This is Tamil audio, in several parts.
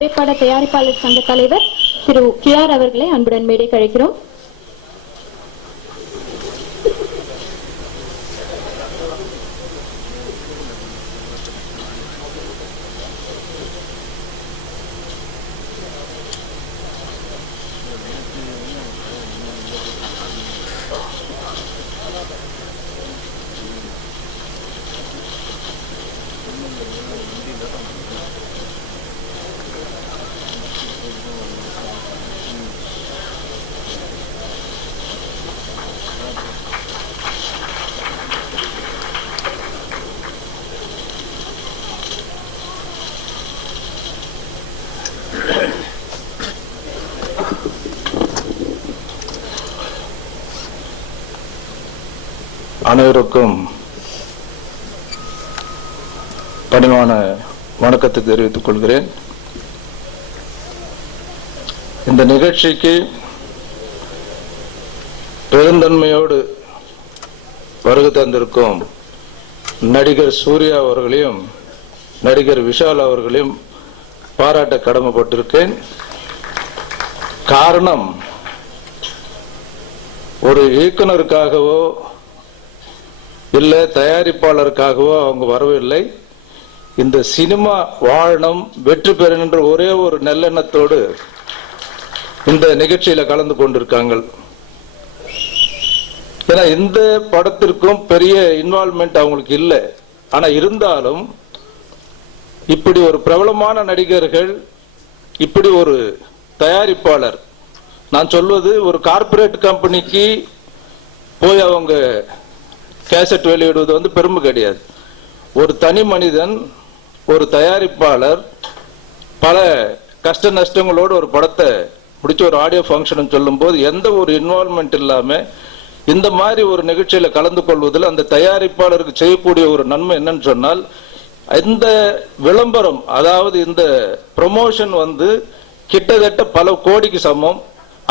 திரைப்பட தயாரிப்பாளர் சங்க தலைவர் திரு KR அவர்களை அன்புடன் மேடைக்கு அழைக்கிறோம். அனைவருக்கும் பணிவான வணக்கத்தை தெரிவித்துக் கொள்கிறேன். இந்த நிகழ்ச்சிக்கு பெருந்தன்மையோடு வருகை தந்திருக்கும் நடிகர் சூர்யா அவர்களையும் நடிகர் விஷால் அவர்களையும் பாராட்ட கடமைப்பட்டிருக்கேன். காரணம், ஒரு இயக்குனருக்காகவோ இல்லை தயாரிப்பாளருக்காகவோ அவங்க வரவில்லை. இந்த சினிமா வாழணும், வெற்றி பெறணும் என்ற ஒரே ஒரு நல்லெண்ணத்தோடு இந்த நிகழ்ச்சியில கலந்து கொண்டிருக்காங்க. ஏன்னா இந்த படத்திற்கும் பெரிய இன்வால்மெண்ட் அவங்களுக்கு இல்லை. ஆனா இருந்தாலும் இப்படி ஒரு பிரபலமான நடிகர்கள், இப்படி ஒரு தயாரிப்பாளர், நான் சொல்வது ஒரு கார்பரேட் கம்பெனிக்கு போய் அவங்க கேசட் வெளியிடுவது பெருமை கிடையாது. ஒரு தனி மனிதன், ஒரு தயாரிப்பாளர் பல கஷ்ட நஷ்டங்களோடு ஒரு படத்தை முடிச்சு ஒரு ஆடியோ ஃபங்க்ஷன் சொல்லும் போது எந்த ஒரு இன்வால்மெண்ட் இல்லாம இந்த மாதிரி ஒரு நிகழ்ச்சியில கலந்து கொள்வதில் அந்த தயாரிப்பாளருக்கு செய்யக்கூடிய ஒரு நன்மை என்னன்னு சொன்னால், இந்த விளம்பரம், அதாவது இந்த ப்ரமோஷன் கிட்டத்தட்ட பல கோடிக்கு சமம்.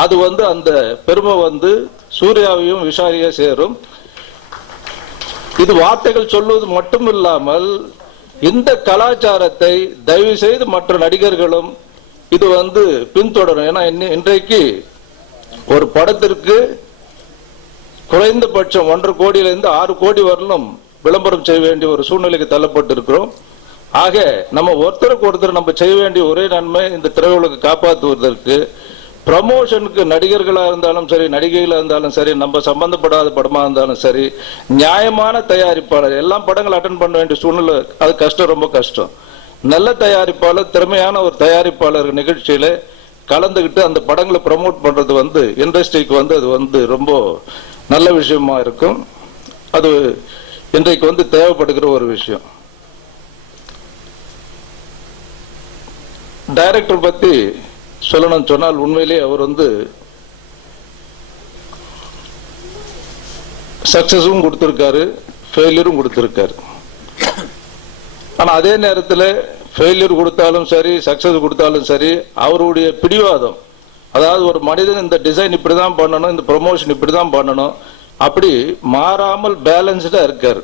அது அந்த பெருமை சூர்யாவையும் விஷாலியும் சேரும். இது வார்த்தைகள் சொல்வது மட்டும் இல்லாமல் இந்த கலாச்சாரத்தை தயவு செய்து மற்ற நடிகர்களும் இது பின்தொடரும். ஏன்னா இன்றைக்கு ஒரு படத்திற்கு குறைந்தபட்சம் 1.5 கோடியிலிருந்து 6 கோடி வரலும் விளம்பரம் செய்ய வேண்டிய ஒரு சூழ்நிலைக்கு தள்ளப்பட்டு இருக்கிறோம். ஆக நம்ம ஒருத்தருக்கு ஒருத்தர் நம்ம செய்ய வேண்டிய ஒரே நன்மை, இந்த திரையுலகை காப்பாற்றுவதற்கு ப்ரமோஷனுக்கு நடிகர்களாக இருந்தாலும் சரி, நடிகைகளாக இருந்தாலும் சரி, நம்ம சம்பந்தப்படாத படமாக இருந்தாலும் சரி, நியாயமான தயாரிப்பாளர், எல்லாம் படங்கள் அட்டன் பண்ண வேண்டிய சூழ்நிலை, அது கஷ்டம், ரொம்ப கஷ்டம். நல்ல தயாரிப்பாளர், திறமையான ஒரு தயாரிப்பாளர் நிகழ்ச்சியில கலந்துகிட்டு அந்த படங்களை ப்ரமோட் பண்றது இண்டஸ்ட்ரிக்கு அது ரொம்ப நல்ல விஷயமா இருக்கும். அது இன்றைக்கு தேவைப்படுகிற ஒரு விஷயம். டைரக்டர் பத்தி சொல்லணும்னு சொன்னால், உண்மையிலேயே அவர் சக்சஸும் கொடுத்திருக்காரு, ஃபெயிலியரும் கொடுத்திருக்காரு. ஆனா அதே நேரத்தில் ஃபெயிலியர் கொடுத்தாலும் சரி, சக்சஸ் கொடுத்தாலும் சரி, அவருடைய பிடிவாதம், அதாவது ஒரு மனிதன் இந்த டிசைன் இப்படிதான் பண்ணணும், இந்த ப்ரமோஷன் இப்படிதான் பண்ணணும், அப்படி மாறாமல் பேலன்ஸ்டா இருக்காரு.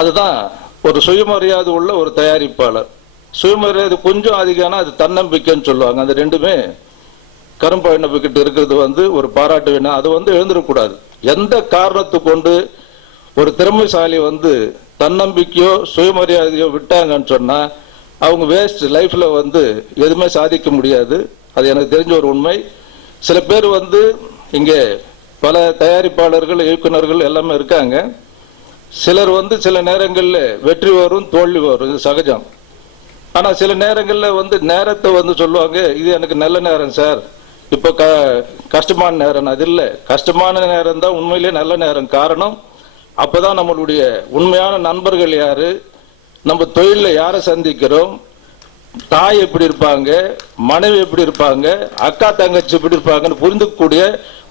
அதுதான் ஒரு சுயமரியாதை உள்ள ஒரு தயாரிப்பாளர். சுயமரியாதை கொஞ்சம் அதிகம்னா அது தன்னம்பிக்கைன்னு சொல்லுவாங்க. அது ரெண்டுமே கரும்பயணப்பிக்கிட்டு இருக்கிறது ஒரு பாராட்டு வேணும். அது எழுந்துடக்கூடாது. எந்த காரணத்தை கொண்டு ஒரு திறமைசாலி தன்னம்பிக்கையோ சுயமரியாதையோ விட்டாங்கன்னு சொன்னா அவங்க வேஸ்ட், லைஃப்ல எதுவுமே சாதிக்க முடியாது. அது எனக்கு தெரிஞ்ச ஒரு உண்மை. சில பேர் இங்கே பல தயாரிப்பாளர்கள், இயக்குநர்கள் எல்லாமே இருக்காங்க. சிலர் சில நேரங்களில் வெற்றி வரும், தோல்வி வரும், இது சகஜம். ஆனா சில நேரங்கள்ல நேரத்தை சொல்லுவாங்க, இது எனக்கு நல்ல நேரம் சார், இப்ப கஷ்டமான நேரம். அது இல்லை, கஷ்டமான நேரம் தான் உண்மையிலேயே நல்ல நேரம். காரணம், அப்பதான் நம்மளுடைய உண்மையான நண்பர்கள் யாரு, நம்ம தொழில யாரை சந்திக்கிறோம், தாய் எப்படி இருப்பாங்க, மனைவி எப்படி இருப்பாங்க, அக்கா தங்கச்சி எப்படி இருப்பாங்கன்னு புரிந்துக்கூடிய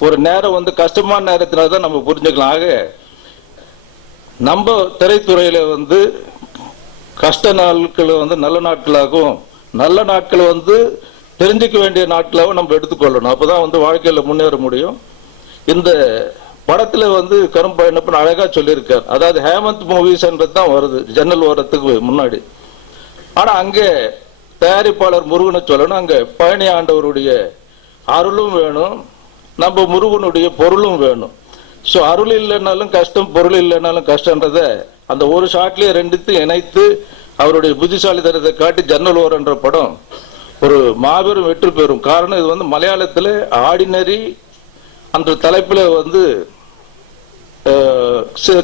ஒரு நேரம் கஷ்டமான நேரத்தினால்தான் நம்ம புரிஞ்சுக்கலாம். ஆக நம்ம திரைத்துறையில கஷ்ட நாட்கள் நல்ல நாட்களாகவும், நல்ல நாட்கள் தெரிஞ்சுக்க வேண்டிய நாட்களாகவும் நம்ம எடுத்துக்கொள்ளணும். அப்பதான் வாழ்க்கையில முன்னேற முடியும். இந்த படத்துல கரும்பயணப்பன் அழகா சொல்லியிருக்கார். அதாவது ஹேமந்த் மூவிஸ் தான் வருது ஜன்னல் ஓரத்துக்கு முன்னாடி. ஆனா அங்கே தயாரிப்பாளர் முருகனை சொல்லணும், அங்க பழனி ஆண்டவருடைய அருளும் வேணும், நம்ம முருகனுடைய பொருளும் வேணும். ஸோ அருள் இல்லைன்னாலும் கஷ்டம், பொருள் இல்லைன்னாலும் கஷ்டன்றத அந்த ஒரு ஷாட்லயே ரெண்டுத்தையும் இணைத்து அவருடைய புத்திசாலித்தனத்தை காட்டி ஜன்னல் ஓர் என்ற படம் ஒரு மாபெரும் வெற்றி பெறும். காரணம் இது மலையாளத்தில் ஆர்டினரி அந்த தலைப்பில்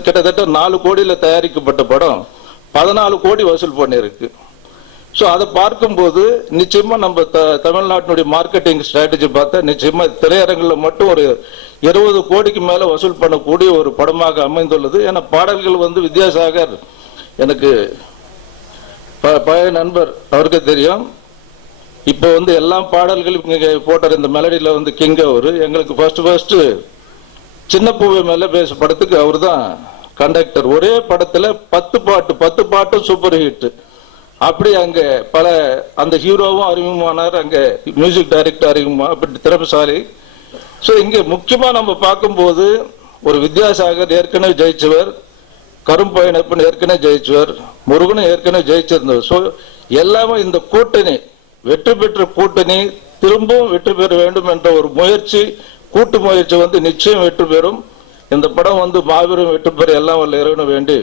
கிட்டத்தட்ட 4 கோடியில் தயாரிக்கப்பட்ட படம் 14 கோடி வசூல் பண்ணியிருக்கு. ஸோ அதை பார்க்கும்போது நிச்சயமா நம்ம தமிழ்நாட்டினுடைய மார்க்கெட்டிங் ஸ்ட்ராட்டஜி பார்த்தா நிச்சயமா திரையரங்கில் மட்டும் ஒரு 20 கோடிக்கு மேல வசூல் பண்ணக்கூடிய ஒரு படமாக அமைந்துள்ளது. ஏன்னா பாடல்கள் வித்யாசாகர் எனக்கு பழைய நண்பர், அவருக்கு தெரியும். இப்போ எல்லா பாடல்களும் இங்க போட்டார் இந்த மெலடியில கிங் அவரு. எங்களுக்கு ஃபர்ஸ்ட் சின்ன பூவை மேல பேச படத்துக்கு அவர் தான் கண்டக்டர். ஒரே படத்துல 10 பாட்டும் சூப்பர் ஹிட். அப்படி அங்க பல அந்த ஹீரோவும் அறிமுகமானார், அங்க மியூசிக் டைரக்டர் அறிமுகமா, அப்படி திறமைசாலி. ஸோ இங்க முக்கியமா நம்ம பார்க்கும்போது ஒரு வித்யாசாகர் ஏற்கனவே ஜெயிச்சவர், கரும்பயணப்பன் ஏற்கனவே ஜெயிச்சவர், முருகனும் ஏற்கனவே ஜெயிச்சிருந்தவர். ஸோ எல்லாமே இந்த கூட்டணி வெற்றி பெற்ற கூட்டணி திரும்பவும் வெற்றி பெற வேண்டும் என்ற ஒரு முயற்சி, கூட்டு முயற்சி நிச்சயம் வெற்றி பெறும். இந்த படம் மாபெரும் வெற்றி பெற எல்லாம் வல்ல இறைவனை வேண்டி